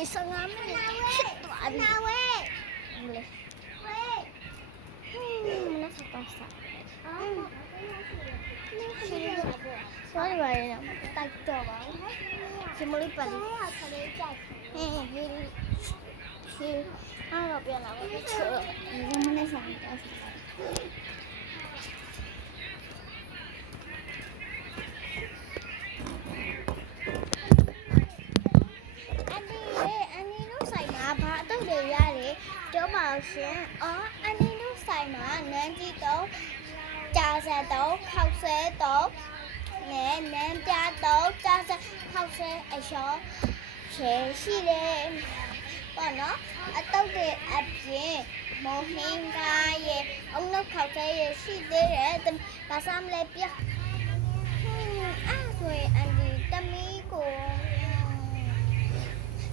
မိ15မိနစ်ဖြစ်သွားပြီမလေးမနေ့ကပတ်စားsorry ပါရနော်တိုက်တော့ပါဒီမလေးပါလေးရှေးအားတော့ပြန်လာပါချေဒီမနေ့ဆောင်တာဘာတော့ရရတယ်ကြောပါရှင်အော်အန်နီတို့ဆိုင်မှာနန်းကြီးတော့ကြာဆက်တော့ခောက်ဆဲတော့နဲ့နန်းပြတော့ကြာဆက်ခောက်ဆဲအလျှော်ရှယ်ရှိတယ်ပေါ့နော်အတုတ်တွေအပြင်မော်ဟင်းကားရဲ့အုံနောက်ခောက်ဆဲရဲ့ရှိသေးတယ်ဘာစားမလဲပြအဲ့ဆိုရင်အန်ဒီတမီးကို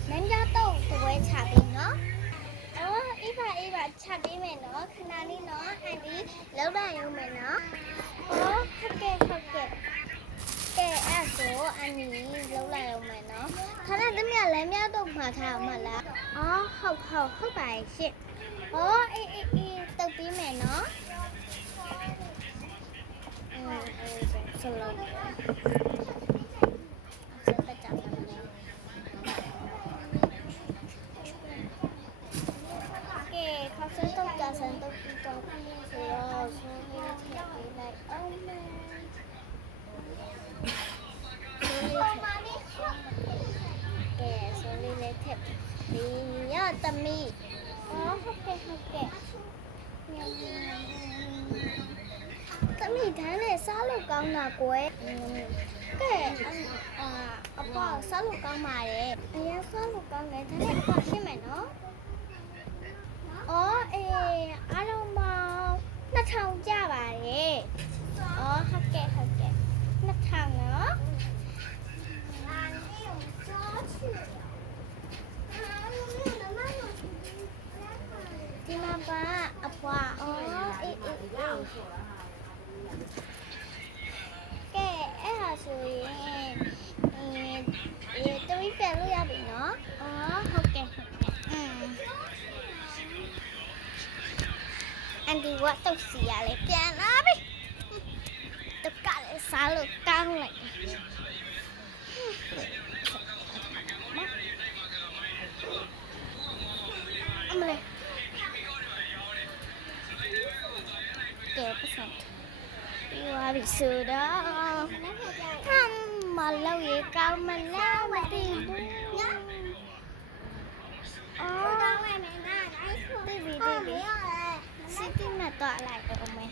နန်းပြတော့တပွဲချပေးနော်အေးပါချပေးမယ်နော်ခဏလေးနော်အန်ဒီလောက်လာရုံမယ်နော်ဟုတ်ကဲ့ကဲအဲ့ဆိုအန်ဒီလောက်လာရုံမယ်နော်ခဏသမီးလည်းများတော့မှာထားမှာလားဟုတ်ပါရှင့်အေးတုတ်ပြီးမယ်နော်ဆလုံးเขาซื้อต้องจ่ายฉันต้องกินต่อเสียซื้อไม่ได้แถมอะไรเอาแม่แกซื้อเลยแถมดีอ่ะตามีโอเคตามีท่านเนี่ยซาลูกกองหน้ากล้วยแกป้าซาลูกกองมาเลยอันนี้ซาลูกกองเลยท่านเนี่ยป้าใช่ไหมเนาะအားလုံးပေါင်း2000ကျပါတယ်ဟုတ်ကဲ့2000နော်ဒီမှာပါအပွားအေးကဲအဲ့ဟာဆိုရင်တဝီးပြန်လို့ရပြီနော်ဟုတ်ကဲ့အန်ဒီဝတ်တော့စီရလေပြန်လာပြီတကလည်းစားလို့ကောင်းလိုက်အမလေးကဲပတ်စံပြီးသွားပြီဆိုတော့မလောက်ရေကောင်းမလားမသိဘူးကောင်းမယ်မင်းကတိပြီးစီတီမတော့လိုက်တော့မယ်